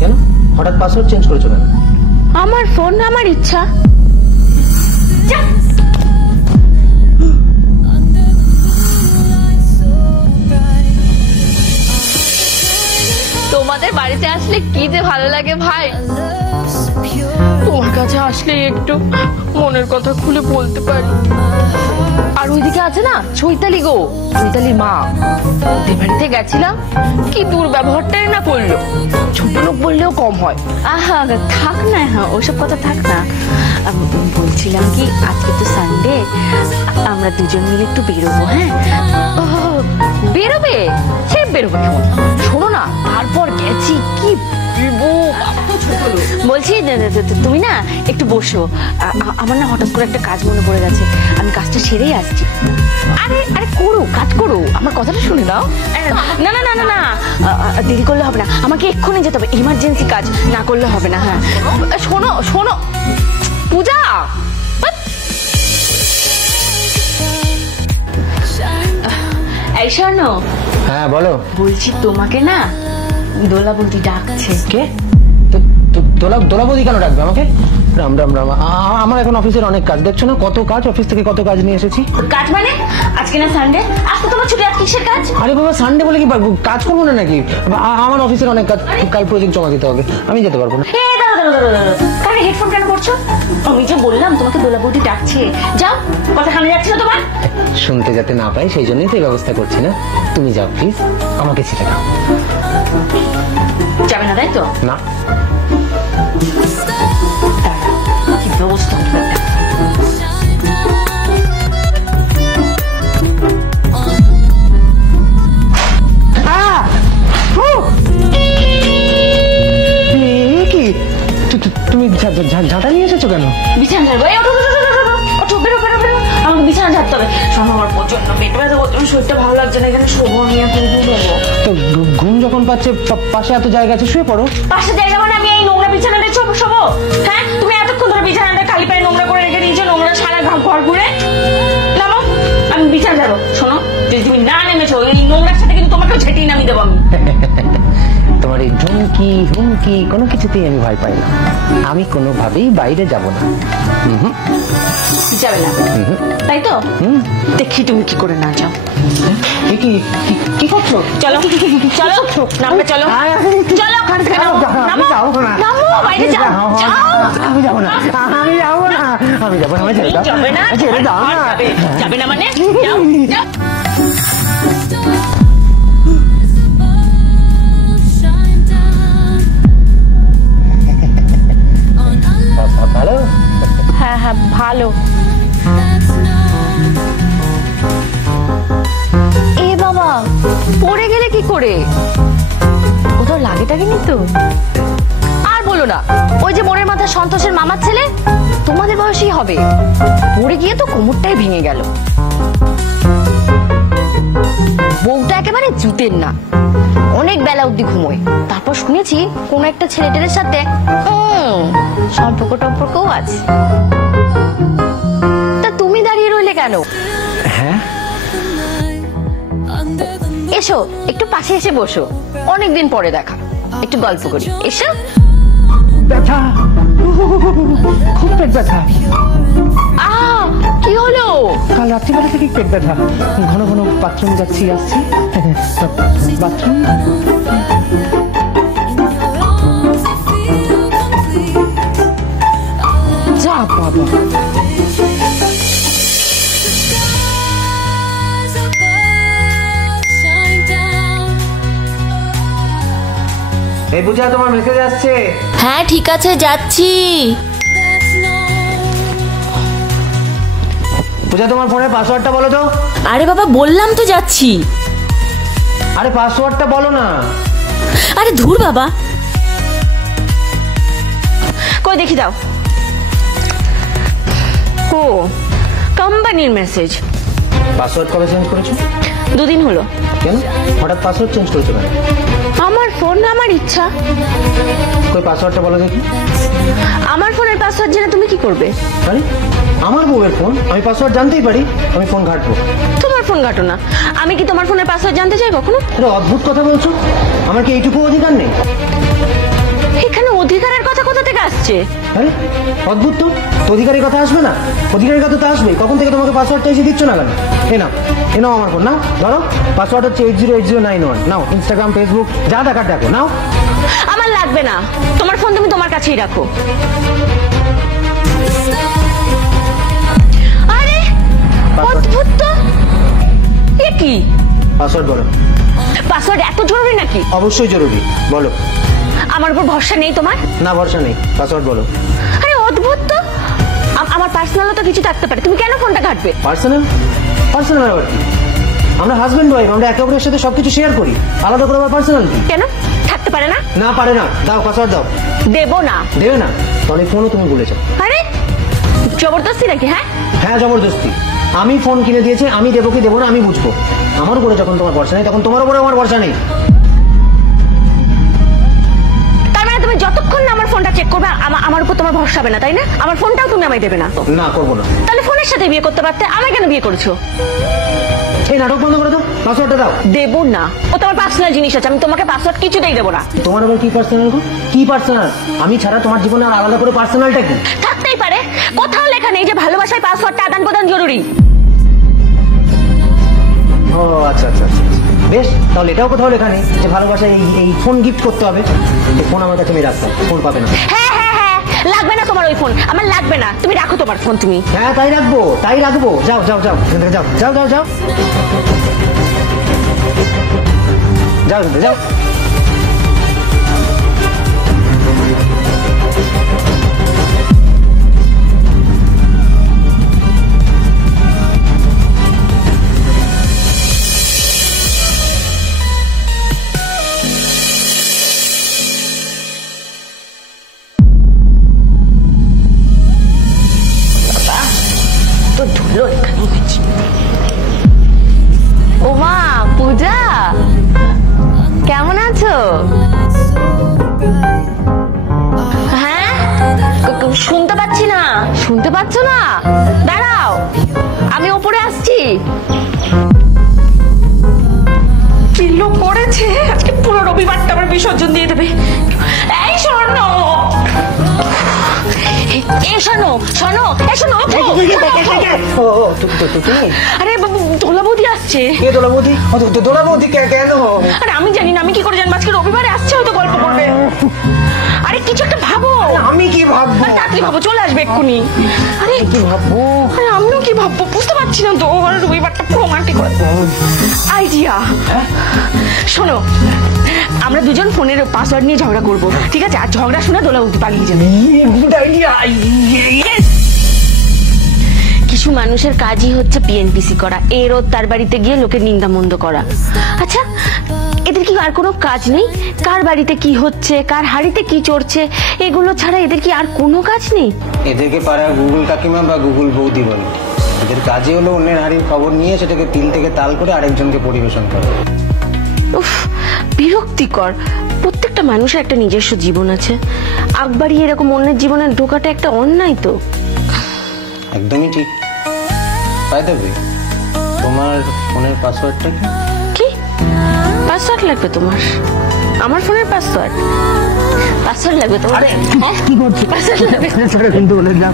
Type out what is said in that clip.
কেন হঠাৎ password change করেছো কেন? আমার ফোন আমার ইচ্ছা। তোমাদের বাড়িতে আসলে কি যে ভালো লাগে ভাই, তোমার কাছে আসলে একটু মনের কথা খুলে বলতে পারি। আর ওইদিকে আছে না চৈতালি গো, চৈতালির মা, ওদের বাড়িতে গেছিলাম, কি দুর্ব্যবহারটাই না করলো। ছোট লোক বললেও কম হয়। আহা থাক না, হ্যাঁ ওসব কথা থাক না। বলছিলাম কি আজকে তো সানডে, আমরা দুজন মিলে একটু বেরোবো। হ্যাঁ বেরোবে? সে বেরোবে কেমন? শোনো না, তারপর গেছি কি বলছি তুমি না একটু বসো, আমার না হঠাৎ করে একটা কাজ মনে পড়ে গেছে, আমি কাজটা সেরেই আসছি। আরে আরে করো, কাজ করো, আমার কথাটা শুনে দাও। না না না না না, দেরি করলে হবে না, আমাকে এক্ষুনি যেতে হবে, ইমার্জেন্সি কাজ, না করলে হবে না। হ্যাঁ শোনো শোনো পূজা, এই শোনো। হ্যাঁ বলো। বলছি তোমাকে না দোলা বৌদি ডাকছে। কে? দোলা বৌদি কেন ডাকবে আমাকে? রাম রাম রাম, আমার এখন অফিসের অনেক কাজ, দেখছো না কত কাজ, অফিস থেকে কত কাজ নিয়ে এসেছি। কাজ মানে আজকে না সানডে, আজকে তোমার ছুটি, আর কিসের কাজ? আরে বাবা সানডে বলে কি কাজ করবো না নাকি? আমার অফিসের অনেক কাজ, কাল প্রজেক্ট জমা দিতে হবে, আমি যেতে পারবো না। কানে হেডফোন কেন করছো? আমি যে বললাম তোমাকে দোলা বৌদি ডাকছে, যাও, কথা কানে যাচ্ছে না তোমার? শুনতে যাতে না পাই সেই জন্যই তো এই ব্যবস্থা করছি না। তুমি যাও প্লিজ, আমাকে ছেড়ে দাও। যাবে না তাই তো? না। কি ব্যবস্থা তুমি ঝাঁটা নিয়ে এসেছো কেন? বিছানা ঝাড়বো। বেরো বেরো বেরো, আমাকে বিছানা ঝাড়তে হবে। শোনো আমার প্রচন্ড পেট ব্যথা করতে, শরীরটা ভালো লাগছে না, এখানে শোবো আমি, এখন ঘুমবো। তো ঘুম যখন পাচ্ছে, পাশে এত জায়গা আছে, শুয়ে পড়ো। পাশে জায়গা মানে আমি এই নোংরা বিছানাটা শোবো? হ্যাঁ তুমি এতক্ষণ ধরে বিছানাটা খালি পায়ে নোংরা করে রেখে দিয়েছো, নোংরা সারা ঘর ঘুরে। নামো, আমি বিছানা যাবো। শোনো, যদি তুমি না নেমেছো এই নোংরার সাথে কিন্তু তোমাকেও ঝেঁটিয়ে নামিয়ে দেবো আমি। তোমার এই হুমকি হুমকি কোনো কিছুতেই আমি ভয় পাই না, আমি কোনোভাবেই বাইরে যাব না। যাবে না তাই তো? দেখি তুমি কি করে না যাও। কি করছো? চলো চলো নামবে, চলো চলো, নামো, বাইরে যাও। আমি যাবো না, আমি যাবো না, আমি যাবো না, আমি ছেড়ে দাও। যাবে না, ছেড়ে দাও না। যাবে না মানে যাও যাও। ভালো? হ্যাঁ হ্যাঁ ভালো। এ বাবা, পড়ে গেলে কি করে? কোথাও লাগে টাগেনি তো? আর বলো না, ওই যে মোড়ের মাথা সন্তোষের মামার ছেলে, তোমাদের বয়সী হবে, পড়ে গিয়ে তো কোমরটাই ভেঙে গেল। বউটা একেবারে জুতের না, অনেক বেলা অব্দি ঘুমোয়। তারপর শুনেছি কোন একটা ছেলেটের সাথে সম্পর্কও আছে। তা তুমি দাঁড়িয়ে রইলে কেন? হ্যাঁ এসো, একটু পাশে এসে বসো, অনেকদিন পরে দেখা, একটু গল্প করি। এসো। ব্যথা, খুব পেট ব্যথা। কি হলো? কাল রাত্রিবেলা থেকে পেট ব্যথা, ঘন ঘন বাথরুম যাচ্ছি আসছি। বাথরুম যা বাবা। এই পূজা, তোমার মেসেজ আসছে। হ্যাঁ ঠিক আছে, যাচ্ছি। পূজা তোমার ফোনের পাসওয়ার্ডটা বলো তো। আরে বাবা বললাম তো যাচ্ছি। আরে পাসওয়ার্ডটা বলো না। আরে ধুর বাবা, কই দেখি দাও। ও কোম্পানির মেসেজ। পাসওয়ার্ড কবে চেঞ্জ করেছো? 2 দিন হলো। কেন হঠাৎ পাসওয়ার্ড চেঞ্জ করেছো কেন? আমার ফোন আমার ইচ্ছা। ওই পাসওয়ার্ডটা বলো দেখি। আমার ফোনের পাসওয়ার্ড জেনে তুমি কি করবে? আরে আমার বউয়ের ফোন, আমি পাসওয়ার্ড জানতেই পারি, আমি ফোন ঘাটবো। তোমার ফোন ঘাটো না, আমি কি তোমার ফোনের পাসওয়ার্ড জানতে চাই কখনো? এটা অদ্ভুত কথা বলছো, আমার কি এইটুকু অধিকার নেই? এখানে অধিকারের কথা কোথা থেকে আসছে? আরে অদ্ভুত তো, অধিকারের কথা আসবে না? অধিকারের কথা তো আসবে। কখন থেকে তোমাকে পাসওয়ার্ডটা এসে দিচ্ছ না কেন? এ নাও আমার ফোন, নাও ধরো। পাসওয়ার্ড হচ্ছে 808091। নাও, ইনস্টাগ্রাম, ফেসবুক যা দেখার দেখো, নাও। আমার লাগবে না, তোমার ফোন তুমি তোমার কাছেই রাখো। আরে অদ্ভুত তো, এ কি? পাসওয়ার্ড বলো। পাসওয়ার্ড এত জরুরি নাকি? অবশ্যই জরুরি, বলো। আমার উপর ভরসা নেই তোমার? না, ভরসা নেই, পাসওয়ার্ড বলো। আরে অদ্ভুত তো, আমার পার্সোনালও তো কিছু থাকতে পারে, তুমি কেন ফোনটা ঘাটবে? পার্সোনাল? পার্সোনাল আবার কি? আমরা হাজবেন্ড ওয়াইফ, আমরা একে অপরের সাথে সবকিছু শেয়ার করি, আলাদা করে আবার পার্সোনাল কি? কেন থাকতে পারে না? না, পারে না। দাও, পাসওয়ার্ড দাও। দেবো না। দেবে না? তাহলে ফোনও তুমি বলেছো। আরে জবরদস্তি নাকি? হ্যাঁ হ্যাঁ, জবরদস্তি। আমি ফোন কিনে দিয়েছি, আমি দেবো কি দেবো না আমি বুঝবো। আমার উপরে যখন তোমার ভরসা নেই, তখন তোমার উপরে আমার ভরসা নেই। তার মানে তুমি যতক্ষণ না আমার ফোনটা চেক করবে আমার উপর তোমার ভরসা হবে না, তাই না? আমার ফোনটাও তুমি আমায় দেবে না? না, করবো না। তাহলে ফোনের সাথে বিয়ে করতে পারতে, আমায় কেন বিয়ে করেছো? এই নাটক বন্ধ করে দাও, পাসওয়ার্ডটা দাও। দেবো না, ও তোমার পার্সোনাল জিনিস আছে, আমি তোমাকে পাসওয়ার্ড কিছুতেই দেবো না। তোমার আবার কি পার্সোনাল? কি পার্সোনাল? আমি ছাড়া তোমার জীবনে আর আলাদা করে পার্সোনালটা কি? থাকতেই পারে, কোথাও লেখা নেই যে ভালোবাসায় পাসওয়ার্ডটা আদান প্রদান জরুরি। ও আচ্ছা আচ্ছা আচ্ছা, বেশ। তাহলে এটাও কোথাও লেখা নেই যে ভালোবাসায় এই ফোন গিফট করতে হবে। ফোন আমার কাছে আমি রাখতাম, ফোন পাবে না। হ্যাঁ হ্যাঁ হ্যাঁ, লাগবে না তোমার ওই ফোন, আমার লাগবে না, তুমি রাখো তোমার ফোন। তুমি? হ্যাঁ, তাই রাখবো, তাই রাখবো। যাও যাও যাও, এখান থেকে যাও যাও যাও যাও যাও এখান থেকে যাও। তো ধুলো এখানে হয়েছে। ও মা, পূজা কেমন আছো? হ্যাঁ, শুনতে পাচ্ছি না। শুনতে পাচ্ছ না? দাঁড়াও, আমি ওপরে আসছি। পিল্লো পড়েছে, আজকে পুরো রবিবারটা আমার বিসর্জন দিয়ে দেবে। এই শোনো, এই শোনো শোনো, এই শোনো। আরে বাবু, দোলা বৌদি আসছে। দোলা বৌদি? দোলা বৌদি কেন? আরে আমি জানি না, আমি কি করে জানবো? আজকে রবিবারে আসছে, হয়তো গল্প করবে। আরে কিছু একটা ভাবো। আমি কি ভাববো? তাড়াতাড়ি ভাবো, চলে আসবে এক্ষুনি। আরে কি ভাববো? আরে আমিও কি ভাববো বুঝতে পারছি না তো। রবিবারটা পুরো রোমান্টিক করে আইডিয়া। শোনো, আমরা দুজন ফোনের পাসওয়ার্ড নিয়ে ঝগড়া করবো, ঠিক আছে? আর ঝগড়া শুনে দোলা বৌদি পালিয়ে যাবে। কিছু মানুষের কাজই হচ্ছে পিএনপিসি করা, এরও তার বাড়িতে গিয়ে লোকের নিন্দা মন্দ করা। আচ্ছা, এদের কি আর কোনো কাজ নেই? কার বাড়িতে কি হচ্ছে, কার হাড়িতে কি চড়ছে, এগুলো ছাড়া এদের কি আর কোনো কাজ নেই? এদেরকে পাড়ার গুগল কাকিমা বা গুগল বৌদি বলে। এদের কাজই হলো অন্যের হাড়ির খবর নিয়ে সেটাকে তিল থেকে তাল করে আরেকজনকে পরিবেশন করে। উফ, বিরক্তিকর। প্রত্যেকটা মানুষের একটা নিজস্ব জীবন আছে, আগ বাড়িয়ে এরকম অন্যের জীবনে ঢোকাটা একটা অন্যায় তো। একদমই ঠিক। বাই দ্য ওয়ে, তোমার ফোনের পাসওয়ার্ডটা কি? কি পাসওয়ার্ড লাগবে তোমার? আমার ফোনের পাসওয়ার্ড? পাসওয়ার্ড লাগবে তোমার? কি করছো? পাসওয়ার্ড লাগবে। কিন্তু বলে না।